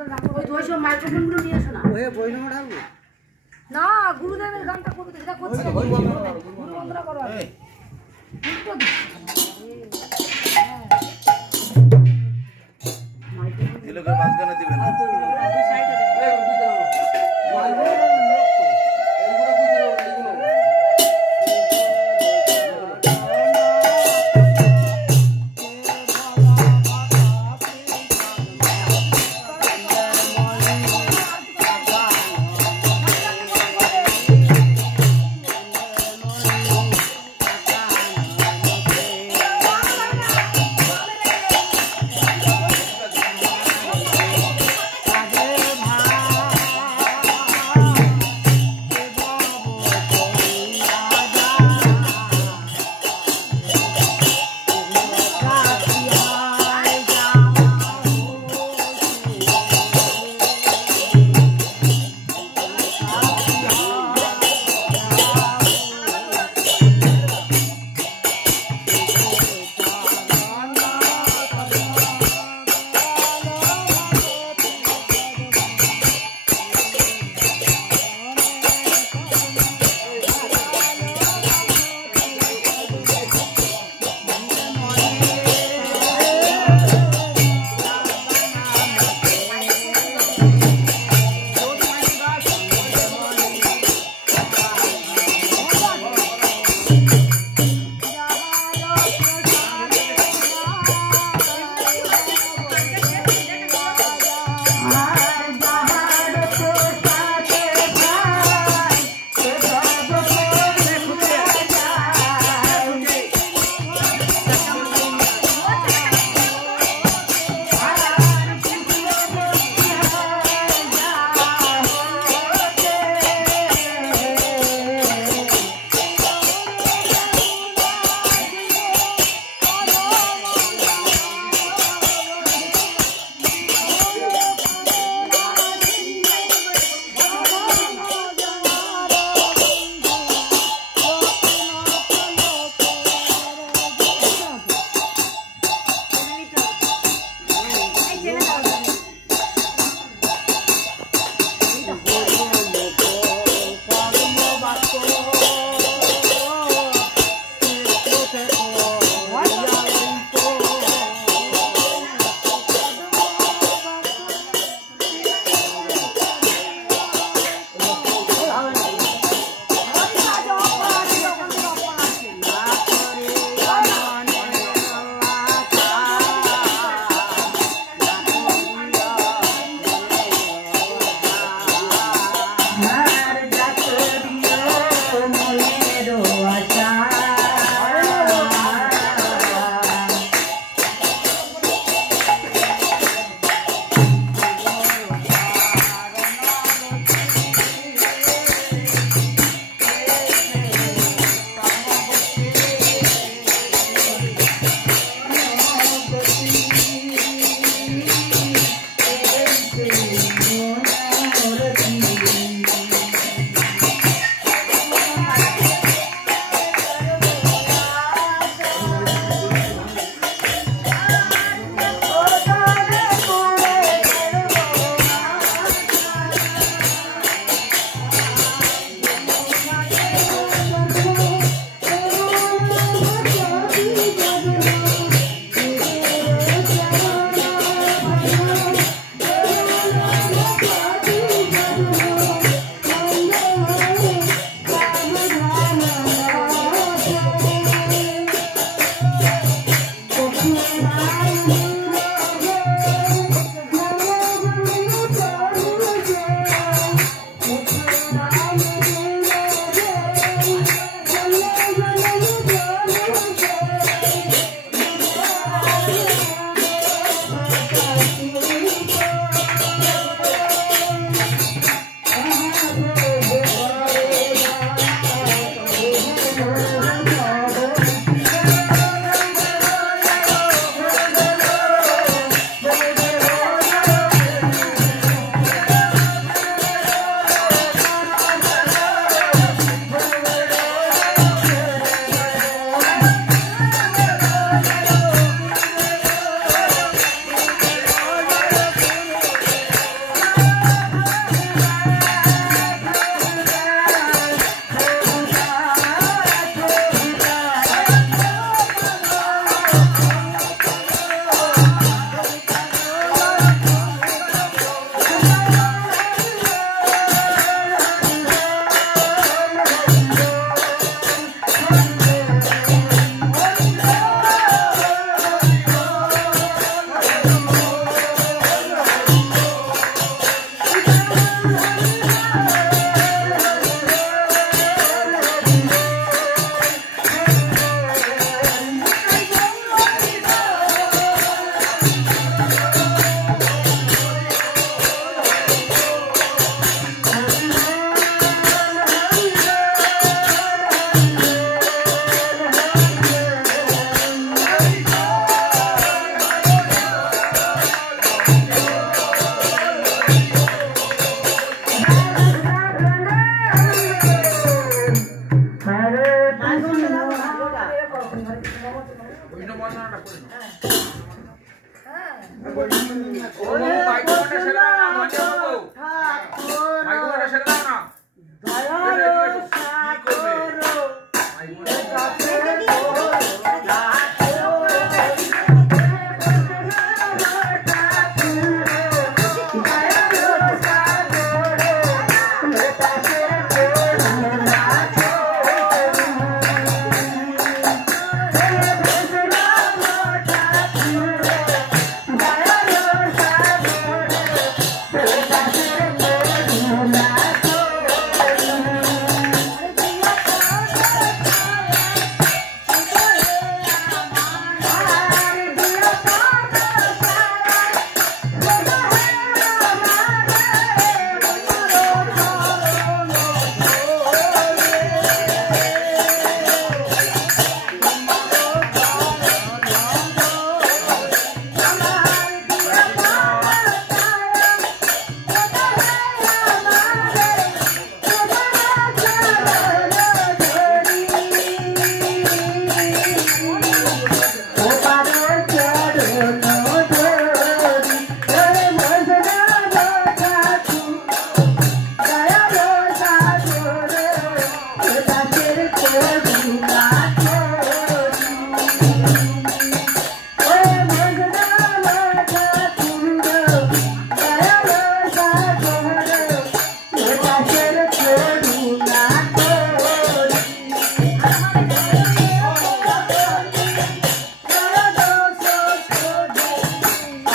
ওই সব মাইক্রোফোনগুলো নিয়ে আসো না। ওই বই নাম্বার ডাকবো না গুরুদেবের গানটা করবে যেটা করছে গুরু বন্দনা করো দিলকে মাঝখানে দিবেন সাইডে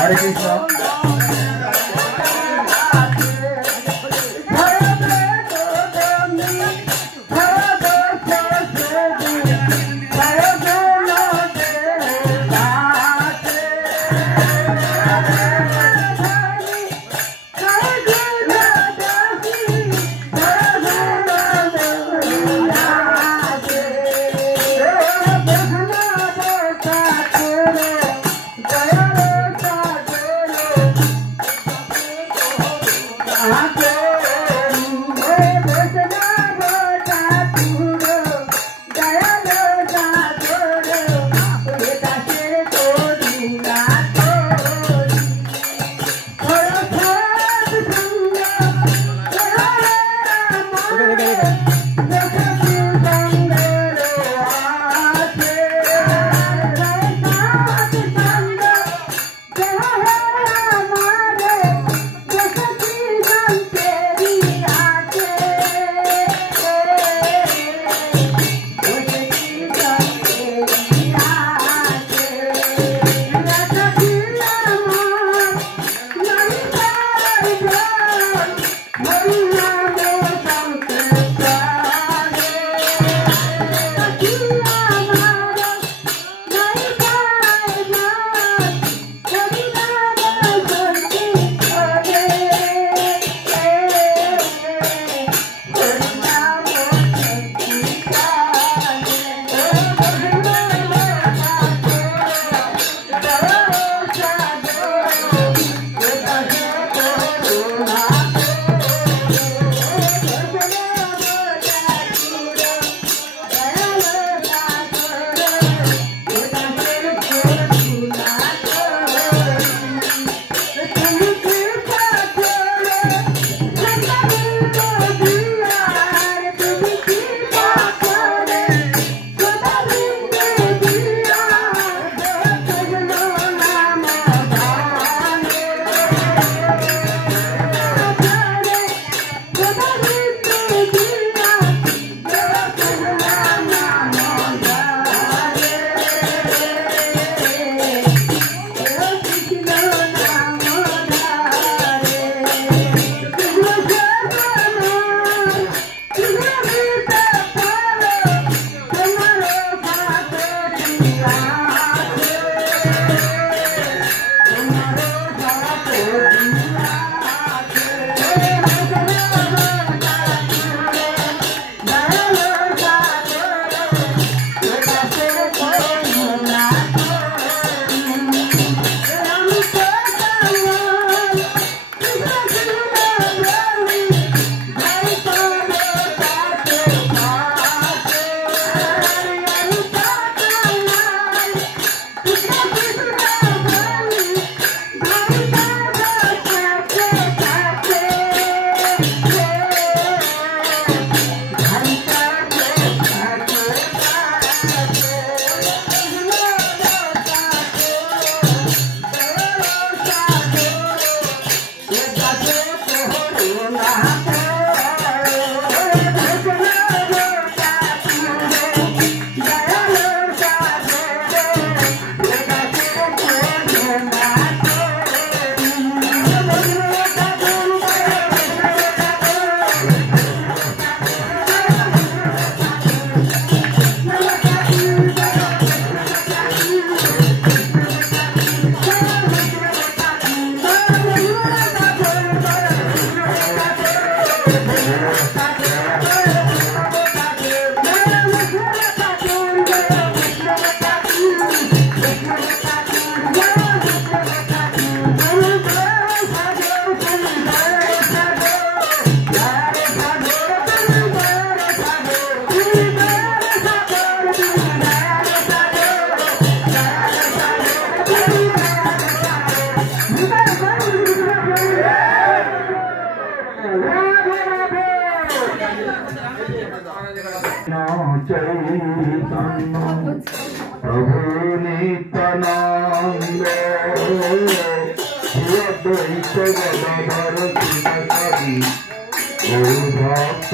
Hare Krishna. चैतन्य प्रभु नित्यानंद अद्वैत गदाधर शिवसादि गौर भक्त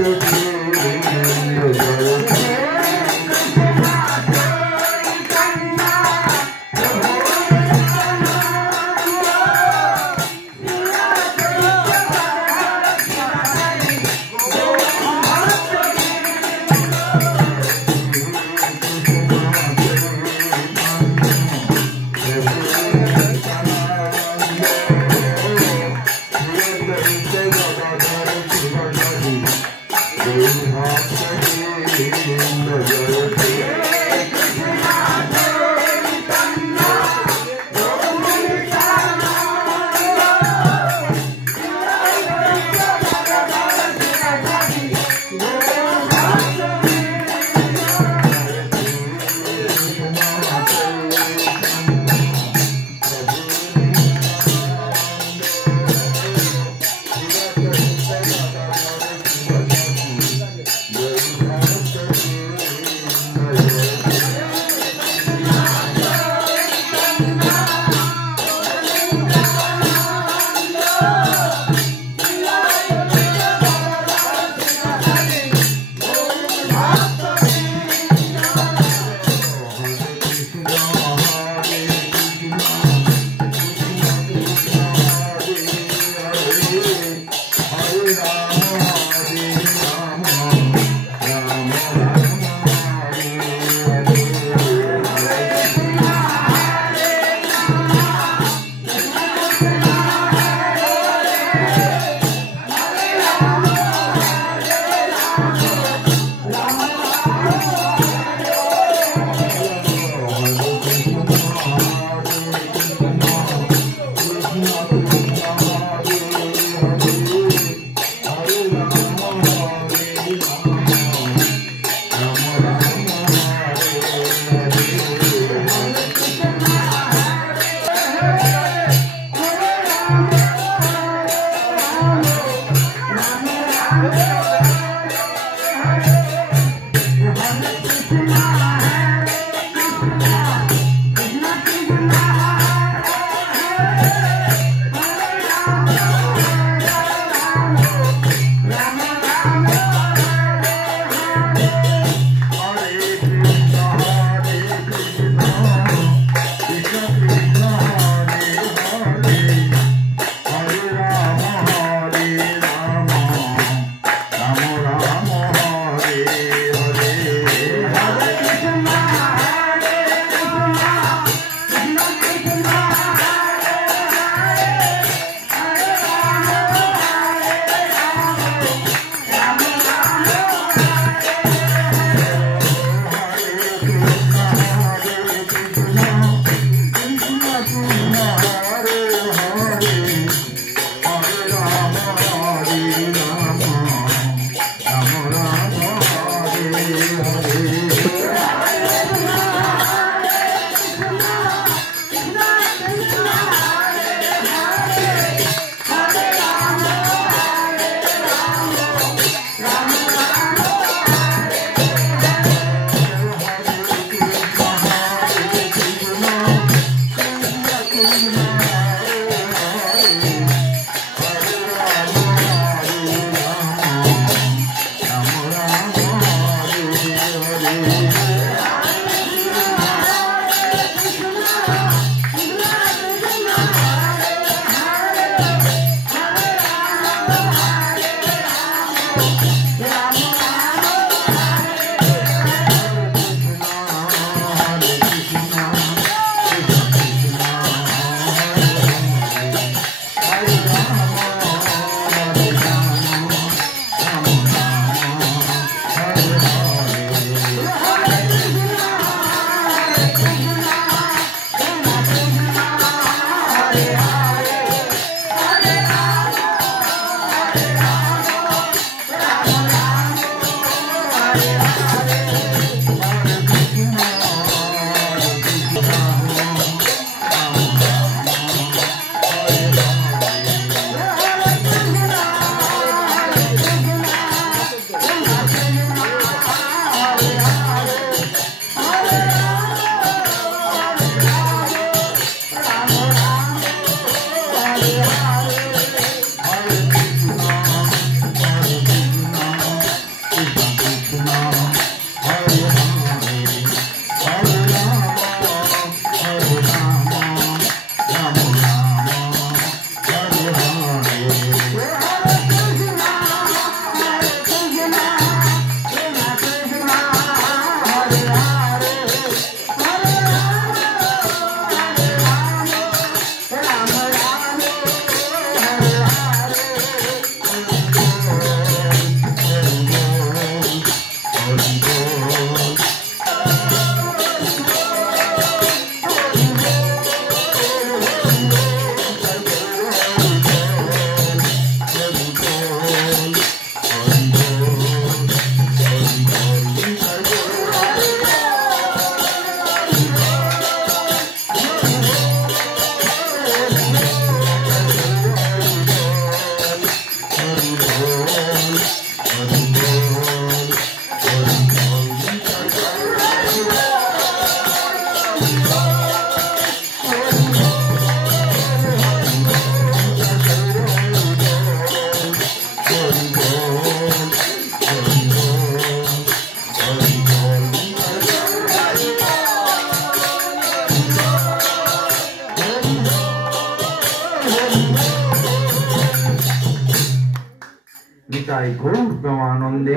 निताय गौर प्रेमानंदे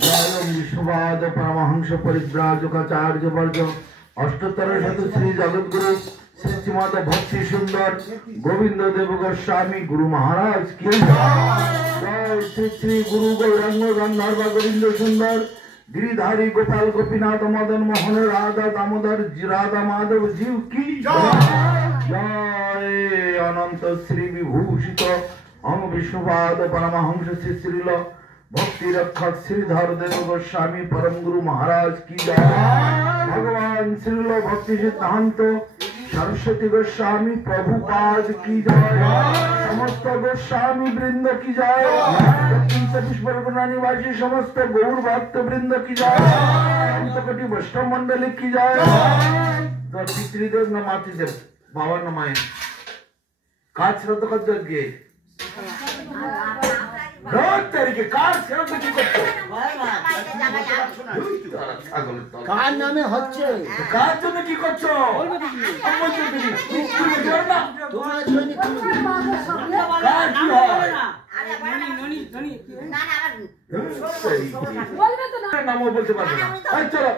जय विश्ववाद परमहंस परिव्राजकाचार्य वर्ग अष्टोत्तर शत श्री जगद्गुरु श्री श्रीमद भक्ति सुंदर गोविंद देव गोस्वामी गुरु महाराज की जय श्री श्री गुरु गौरांग गंधर्व गोविंद सुंदर गिरिधारी गोपाल गोपीनाथ मदन मोहन राधा दामोदर राधा माधव जीव की जय अनंत श्री विभूषित अंग विष्णुपाद परमहंस श्री श्रील भक्ति रक्षक श्रीधर देव गोस्वामी परम गुरु महाराज की जय भगवान श्रील भक्ति सिद्धांत सरस्वती गोस्वामी प्रभुपाद की जय समस्त गोस्वामी वृंद की जय दक्षिण चौबीस परगना निवासी समस्त गौर भक्त वृंद की जय अंतकटी वैष्णव मंडली की जय पितृदेव न मातृदेव बाबा न माए काज श्रद्धा कर जगे तरीके कार श्रद्धा की करते কার নামে হচ্ছে কার জন্য কি করছো তোমার জন্য কার কি হয় বলবে তো না নামও বলতে পারবে না এই চলো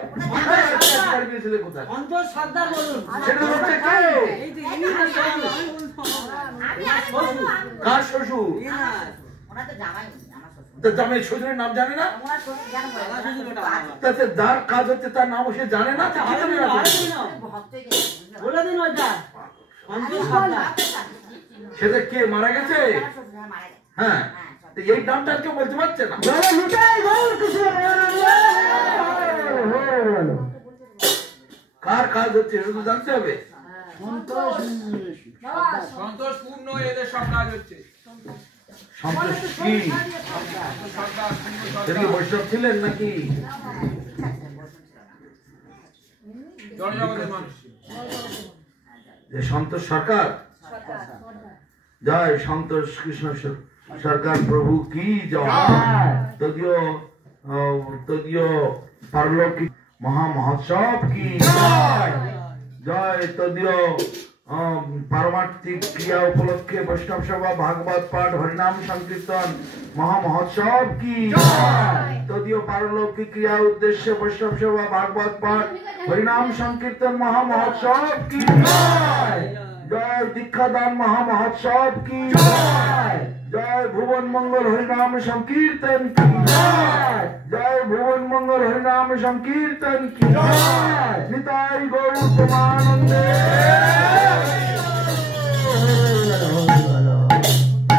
গিয়েছিলে কোথায় অন্তর সর্দার বলুন সেটা হচ্ছে কে এই যে ইনি কার শ্বশুর তো জামাই শ্বশুরের নাম জানে না তাতে যার কাজ হচ্ছে তার নাম সে জানে না তো কি জানে না বলে দিন ওটা অন্তর সর্দার সেটা কে মারা গেছে হ্যাঁ তো এই নামটা কেউ বলতে পারছে না কার কাজ হচ্ছে সেটা তো জানতে হবে সন্তোষপূর্ণ এদের সব কাজ হচ্ছে সন্তোষ কি বৈষ্ণব ছিলেন নাকি জনজগতের মানুষ যে সন্তোষ সরকার জয় সন্তোষ কৃষ্ণ সরকার প্রভু কি জয় তদীয় পারলৌকিক মহা মহোৎসব কি জয় তদীয় पारमार्थिक क्रिया उपलक्षे वैष्णव सभा भागवत पाठ हरिनाम संकीर्तन महा महोत्सव की तदीय पारलौकिक क्रिया उद्देश्य वैष्णव सभा भागवत पाठ हरिनाम संकीर्तन महा महोत्सव की जय दीक्षादान महा महोत्सव की जय भुवन मंगल हरिनाम संकीर्तन की जय भुवन मंगल हरिनाम संकीर्तन की निताई गौर प्रेमानंदे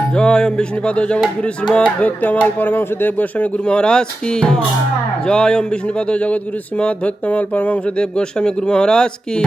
जय ओम विष्णुपाद जगतगुरु श्रीमद भक्तमाल परमहंस देव गोस्वामी गुरु महाराज की जय ओम विष्णुपाद जगतगुरु श्रीमद भक्तमाल परमहंस देव गोस्वामी गुरु महाराज की